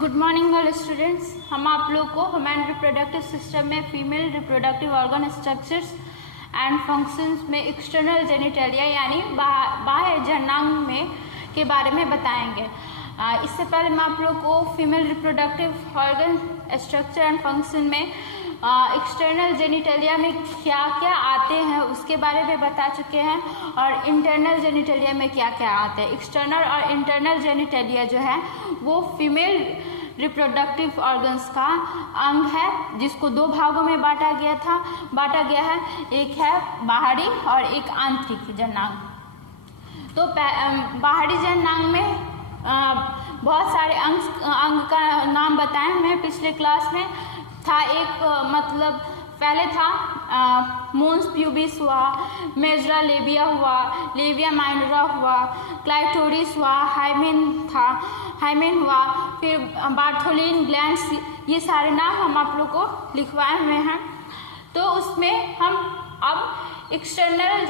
Good morning all students. हम आप लोग को ह्यूमन रिप्रोडक्टिव सिस्टम में female reproductive organ structures and functions में एक्सटर्नल जेनिटलिया यानी बाह्य जननांग में के बारे में बताएंगे। इससे पहले मैं आप लोग को female reproductive organ structure and function में एक्सटर्नल जेनिटलिया में क्या क्या आते हैं उसके बारे में बता चुके हैं और इंटरनल जेनिटलिया में क्या क्या आते हैं। एक्सटर्नल और इंटरनल जेनिटलिया जो है वो फीमेल रिप्रोडक्टिव ऑर्गन्स का अंग है जिसको दो भागों में बांटा गया है। एक है बाहरी और एक आंतरिक जननांग। तो बाहरी जननांग में बहुत सारे अंग का नाम बताएं। मैं पिछले क्लास में था एक मतलब पहले था मोन्स प्यूबिस हुआ, मेजरा लेबिया हुआ, लेबिया माइनोरा हुआ, क्लाइटोरिस हुआ, हाइमेन हुआ, फिर बार्थोलिन ग्लैंड्स, ये सारे नाम हम आप लोग को लिखवाए हुए हैं। तो उसमें हम अब एक्सटर्नल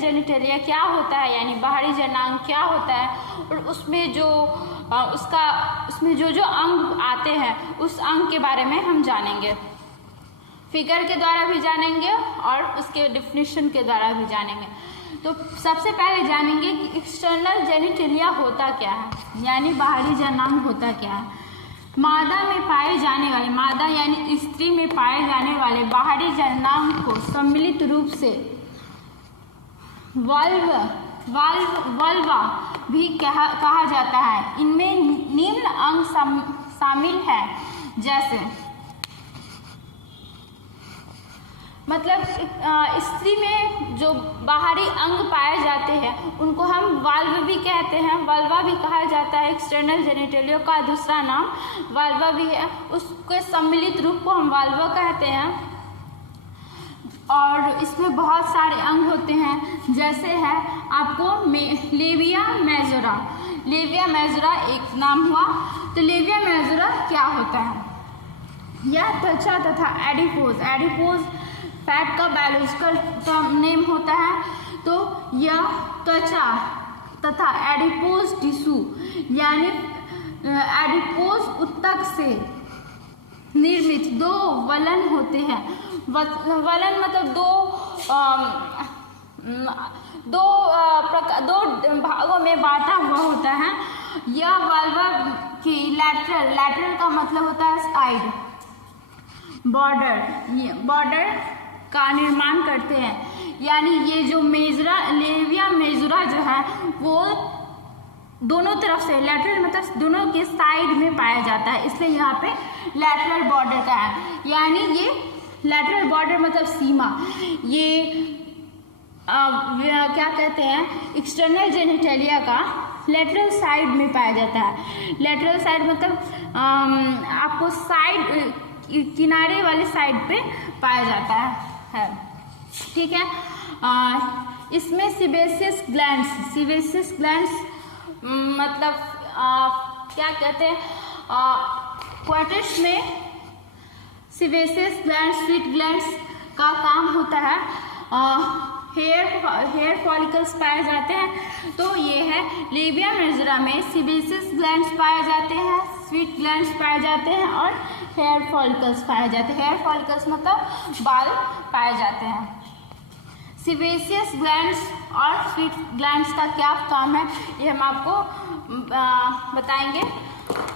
जेनिटलिया क्या होता है यानी बाहरी जननांग क्या होता है और उसमें जो जो अंग आते हैं उस अंग के बारे में हम जानेंगे। फिगर के द्वारा भी जानेंगे और उसके डिफिनीशन के द्वारा भी जानेंगे। तो सबसे पहले जानेंगे कि एक्सटर्नल जेनिटलिया होता क्या है यानी बाहरी जननांग होता क्या है। मादा में पाए जाने वाले, मादा यानी स्त्री में पाए जाने वाले बाहरी जननांग को सम्मिलित रूप से वल्वा भी कहा जाता है। इनमें निम्न अंग शामिल है जैसे मतलब स्त्री में जो बाहरी अंग पाए जाते हैं उनको हम वाल्व भी कहते हैं, वल्वा भी कहा जाता है। एक्सटर्नल जेनिटलिया का दूसरा नाम वाल्वा भी है, उसके सम्मिलित रूप को हम वाल्वा कहते हैं। और इसमें बहुत सारे अंग होते हैं जैसे है आपको लेबिया मेजोरा एक नाम हुआ। तो लेबिया मेजोरा क्या होता है? यह त्वचा तथा एडिपोज फैट का बायोलॉजिकल नेम होता है। तो यह त्वचा तथा एडिपोज टिश्यू यानी एडिपोज ऊतक से निर्मित दो वलन होते हैं। वलन मतलब दो भागों में बांटा हुआ होता है। यह वाल्वा की लैटरल का मतलब होता है साइड, बॉर्डर का निर्माण करते हैं। यानी ये जो लेबिया मेजोरा जो है वो दोनों तरफ से, लैटरल मतलब दोनों के साइड में पाया जाता है, इसलिए यहाँ पे लैटरल बॉर्डर का है। यानी ये लैटरल बॉर्डर मतलब सीमा, ये क्या कहते हैं एक्सटर्नल जेनिटलिया का लैटरल साइड में पाया जाता है। लैटरल साइड मतलब आपको साइड किनारे वाले साइड पे पाया जाता है। ठीक है। इसमें सीबेसियस ग्लैंड्स मतलब क्या कहते हैं क्वार्टर्स में सीबेसियस ग्लैंड्स, स्वीट ग्लैंड्स का काम होता है। हेयर फॉलिकल्स पाए जाते हैं। तो ये है लेबिया मेजोरा में सीबेसियस ग्लैंड्स पाए जाते हैं, स्वीट ग्लैंड्स पाए जाते हैं और हेयर फॉलिकल्स पाए जाते हैं। हेयर फॉलिकल्स मतलब बाल पाए जाते हैं। सीबेसियस ग्लैंड्स और स्वीट ग्लैंड्स का क्या काम है ये हम आपको बताएंगे।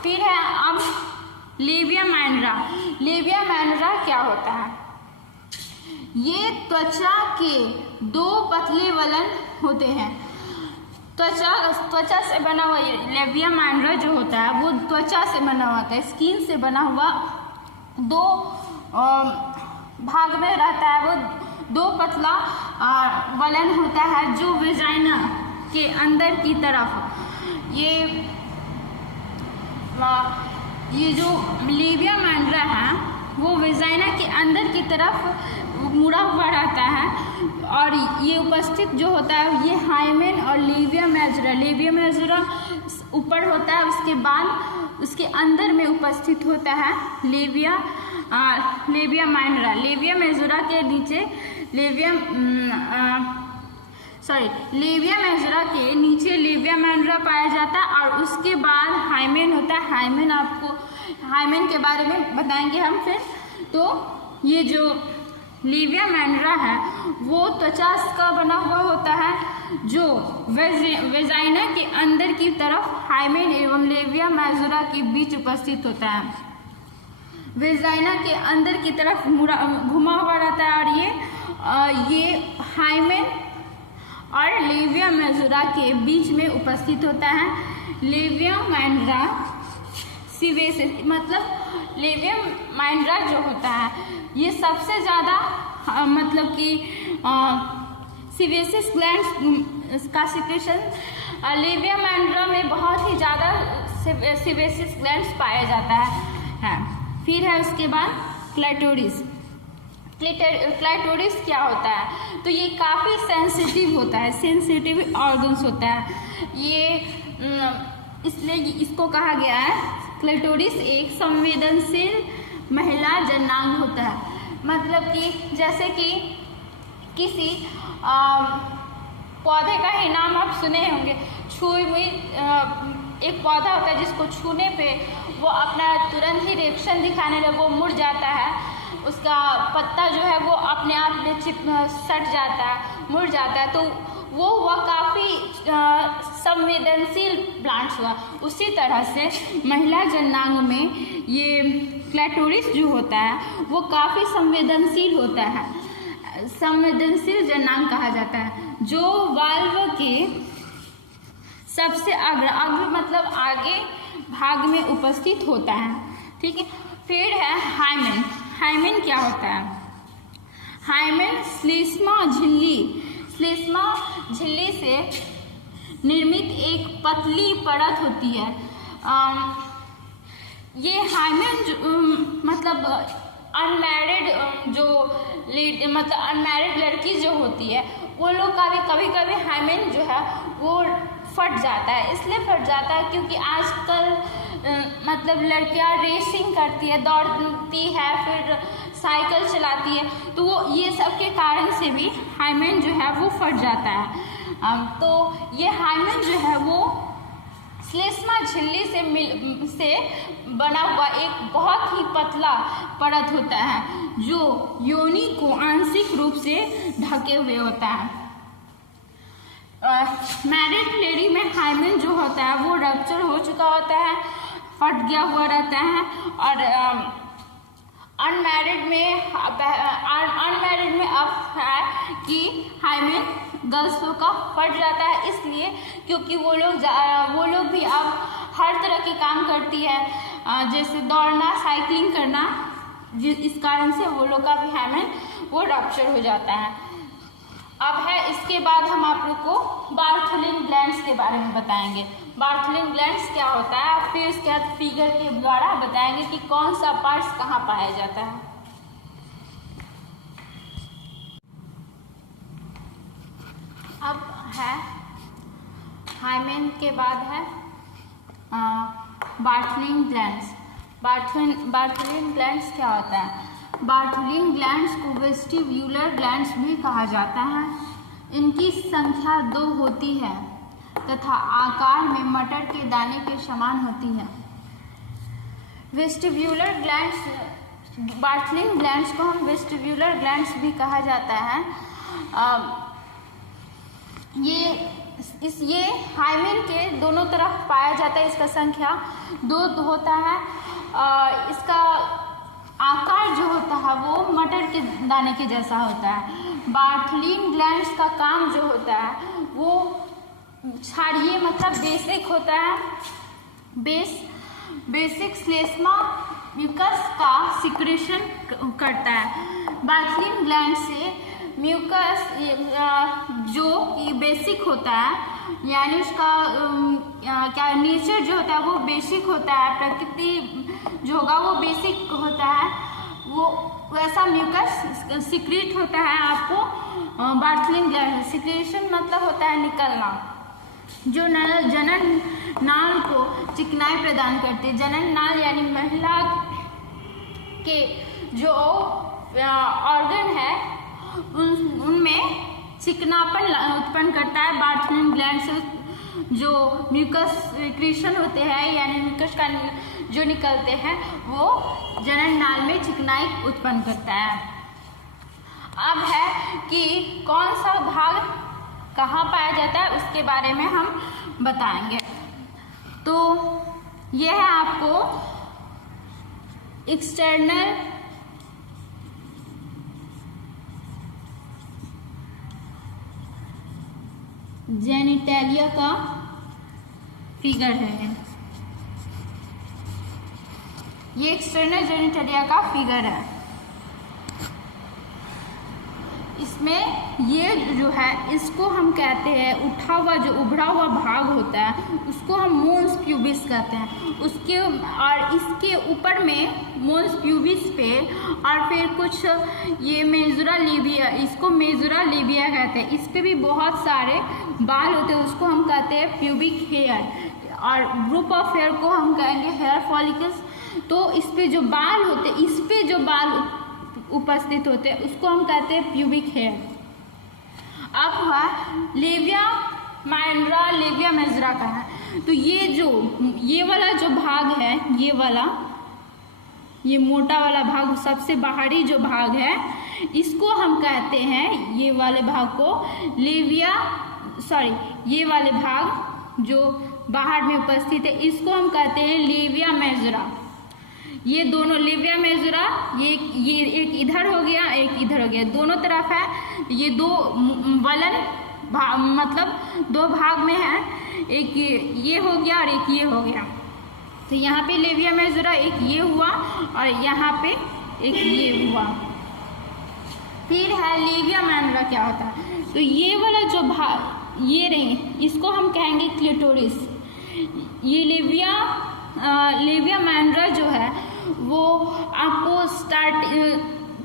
फिर है अब लेबिया माइनोरा क्या होता है? ये त्वचा के दो पतले वलन होते हैं। त्वचा से बना हुआ लेबिया माइनोरा जो होता है वो त्वचा से बना हुआ होता है, स्किन से बना हुआ दो भाग में रहता है। वो दो पतला वलन होता है जो वेजाइना के अंदर की तरफ, ये जो लेबिया माइनोरा है वो वेजाइना के अंदर की तरफ मुड़ा हुआ रहता है और ये उपस्थित जो होता है ये हाइमेन और लेबिया मेजोरा ऊपर होता है, उसके बाद उसके अंदर में उपस्थित होता है लेबिया माइनोरा। लेबिया मेजोरा के नीचे लेविया मेजोरा के नीचे लेविया मेजोरा पाया जाता है और उसके बाद हाइमेन होता है। हाइमेन आपको हाइमेन के बारे में बताएंगे हम फिर। तो ये जो लेविया मेजोरा है वो त्वचा का बना हुआ होता है, जो वेजाइना के अंदर की तरफ हाइमेन एवं लेविया मेजोरा के बीच उपस्थित होता है। वेजाइना के अंदर की तरफ घुमा हुआ रहता है और ये हाइमेन और लेविया मेजोरा के बीच में उपस्थित होता है। लेविया मेजोरा सीवेसिस, मतलब लेविया मेजोरा जो होता है ये सबसे ज़्यादा मतलब कि सीवेसिस ग्लैंड्स का सिक्रेशन लेविया मेजोरा में बहुत ही ज़्यादा सीवेसिस ग्लैंड्स पाया जाता है। फिर है उसके बाद क्लाइटोरिस। क्लाइटोरिस क्या होता है? तो ये काफ़ी सेंसिटिव होता है, सेंसिटिव ऑर्गन्स होता है ये, इसलिए इसको कहा गया है क्लाइटोरिस एक संवेदनशील महिला जननांग होता है। मतलब कि जैसे कि किसी पौधे का ही नाम आप सुने होंगे, छुई हुई एक पौधा होता है जिसको छूने पे वो अपना तुरंत ही रिएक्शन दिखाने लगे, वो मुड़ जाता है, उसका पत्ता जो है वो अपने आप में सट जाता है, मुड़ जाता है, तो वो काफ़ी संवेदनशील प्लांट्स हुआ। उसी तरह से महिला जननांग में ये क्लाइटोरिस जो होता है वो काफ़ी संवेदनशील होता है, संवेदनशील जननांग कहा जाता है, जो वाल्व के सबसे अग्र मतलब आगे भाग में उपस्थित होता है। ठीक है, फिर है हाइमेन। हाइमेन क्या होता है? हाइमेन श्लेष्मा झिल्ली से निर्मित एक पतली परत होती है। ये हाइमेन मतलब अनमैरिड मतलब अनमैरिड लड़की जो होती है वो लोग का भी कभी हाइमेन जो है वो फट जाता है। इसलिए फट जाता है क्योंकि आजकल मतलब लड़कियां रेसिंग करती है, दौड़ती है, फिर साइकिल चलाती है, तो वो ये सब के कारण से भी हाइमेन जो है वो फट जाता है। तो ये हाइमेन जो है वो श्लेष्मा झिल्ली से बना हुआ एक बहुत ही पतला परत होता है जो योनि को आंशिक रूप से ढके हुए होता है। मैरिड लेडी में हाइमेन जो होता है वो रप्चर हो चुका होता है, फट गया हुआ रहता है, और अनमैरिड में अब है कि हाइमेन गर्ल्स का फट जाता है, इसलिए क्योंकि वो लोग भी अब हर तरह के काम करती है, जैसे दौड़ना, साइकिलिंग करना, इस कारण से वो लोग का भी हाइमेन वो रप्चर हो जाता है। अब है इसके बाद हम आप लोग को बार्थोलिन ग्लैंड्स के बारे में बताएंगे। बार्थोलिन ग्लैंड्स क्या होता है, फिर इसके बाद फिगर के द्वारा बताएंगे कि कौन सा पार्ट्स कहाँ पाया जाता है। अब है हाइमेन के बाद है बार्थोलिन ग्लैंड्स। बार्थोलिन ग्लैंड्स क्या होता है? बार्थोलिन ग्लैंड्स को वेस्टिब्यूलर ग्लैंड्स भी कहा जाता है। इनकी संख्या 2 होती है तथा आकार में मटर के दाने के समान होती है। वेस्टिब्यूलर ग्लैंड्स, बार्थोलिन ग्लैंड्स को हम वेस्टिब्यूलर ग्लैंड्स भी कहा जाता है। ये हाइमेन के दोनों तरफ पाया जाता है, इसका संख्या 2 होता है। इसका आकार जो होता है वो मटर के दाने के जैसा होता है। बार्थोलिन ग्लैंड्स का काम जो होता है वो क्षारीय मतलब बेसिक होता है, बेसिक श्लेष्मा म्यूकस का सिक्रेशन करता है। बार्थोलिन ग्लैंड से म्यूकस जो कि बेसिक होता है, यानी उसका क्या नेचर जो होता है वो बेसिक होता है, प्रकृति जो होगा वो बेसिक होता है, वो वैसा म्यूकस सिक्रीट होता है आपको बार्थोलिन ग्लैंड। सिक्रेशन मतलब होता है निकलना, जो जनन नाल को चिकनाई प्रदान करते हैं। जनन नाल यानी महिला के जो ऑर्गन है उनमें चिकनापन उत्पन्न करता है। बार्थरूम ग्लैंड से जो म्यूकस सिक्रीशन होते हैं यानी म्यूकस का जो निकलते हैं वो जनन नाल में चिकनाई उत्पन्न करता है। अब है कि कौन सा भाग कहाँ पाया जाता है उसके बारे में हम बताएंगे। तो यह है आपको एक्सटर्नल जेनिटैलिया का फिगर है। ये एक्सटर्नल जेनिटैलिया का फिगर है। इसमें ये जो है इसको हम कहते हैं उठा हुआ जो उभरा हुआ भाग होता है उसको हम मोन्स प्यूबिस कहते हैं। उसके और इसके ऊपर में मोन्स प्यूबिस पे और फिर कुछ ये मेजुरा लेबिया, इसको मेजुरा लेबिया कहते हैं। इस पे भी बहुत सारे बाल होते हैं, उसको हम कहते हैं प्यूबिक हेयर। और ग्रुप ऑफ हेयर को हम कहेंगे हेयर फॉलिकल्स। तो इस पे जो बाल होते हैं, इस पे जो बाल उपस्थित होते हैं उसको हम कहते हैं प्यूबिक हेयर। अब हुआ लेविया माइनरा, लेविया मेजरा का है। तो ये वाला जो भाग है, ये वाला, ये मोटा वाला भाग, सबसे बाहरी जो भाग है, इसको हम कहते हैं, ये वाले भाग को लेविया, ये वाले भाग जो बाहर में उपस्थित है इसको हम कहते हैं लेविया मेजरा। ये दोनों लेविया मेजरा, ये एक इधर हो गया, एक इधर हो गया, दोनों तरफ है। ये दो वलन मतलब दो भाग में है, एक ये हो गया और एक ये हो गया। तो यहाँ पे लेविया मेजरा एक ये हुआ और यहाँ पे एक ये हुआ। फिर है लेविया मैनरा। क्या होता है? तो ये वाला जो भाग ये रहे, इसको हम कहेंगे क्लिटोरिस। ये लेविया मैनरा जो है वो आपको स्टार्ट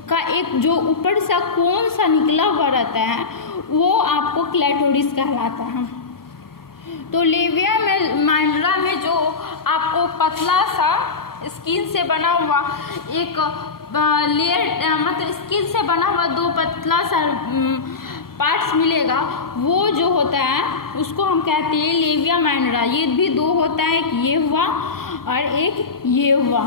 का एक जो ऊपर सा कौन सा निकला हुआ रहता है वो आपको क्लिटोरिस कहलाता है। तो लेविया मैनरा में जो आपको पतला सा स्किन से बना हुआ एक लेयर, मतलब स्किन से बना हुआ दो पतला सा पार्ट्स मिलेगा, वो जो होता है उसको हम कहते हैं लेविया मैनरा। ये भी दो होता है, एक ये हुआ और एक ये हुआ।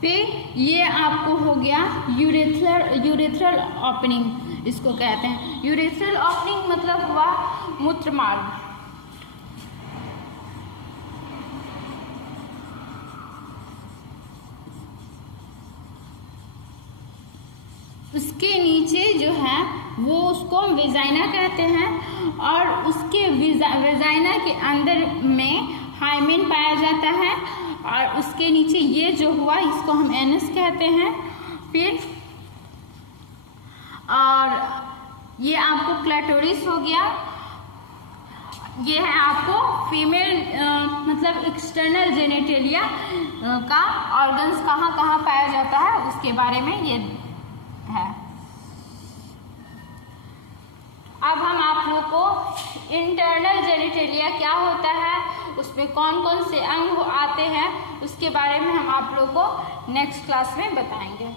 फिर ये आपको हो गया यूरेथ्रल ओपनिंग, इसको कहते हैं। यूरेथ्रल ओपनिंग मतलब हुआ मूत्र मार्ग। उसके नीचे जो है वो उसको हम वेजाइना कहते हैं और उसके वेजाइना के अंदर में हाइमेन पाया जाता है और उसके नीचे ये जो हुआ इसको हम एनस कहते हैं। फिर और ये आपको क्लिटोरिस हो गया। ये है आपको फीमेल मतलब एक्सटर्नल जेनिटेलिया का ऑर्गन्स कहाँ कहाँ पाया जाता है उसके बारे में ये है। अब हम आप लोग को इंटरनल जेनिटेलिया क्या होता है, उसमें कौन कौन से अंग आते हैं उसके बारे में हम आप लोग को नेक्स्ट क्लास में बताएंगे।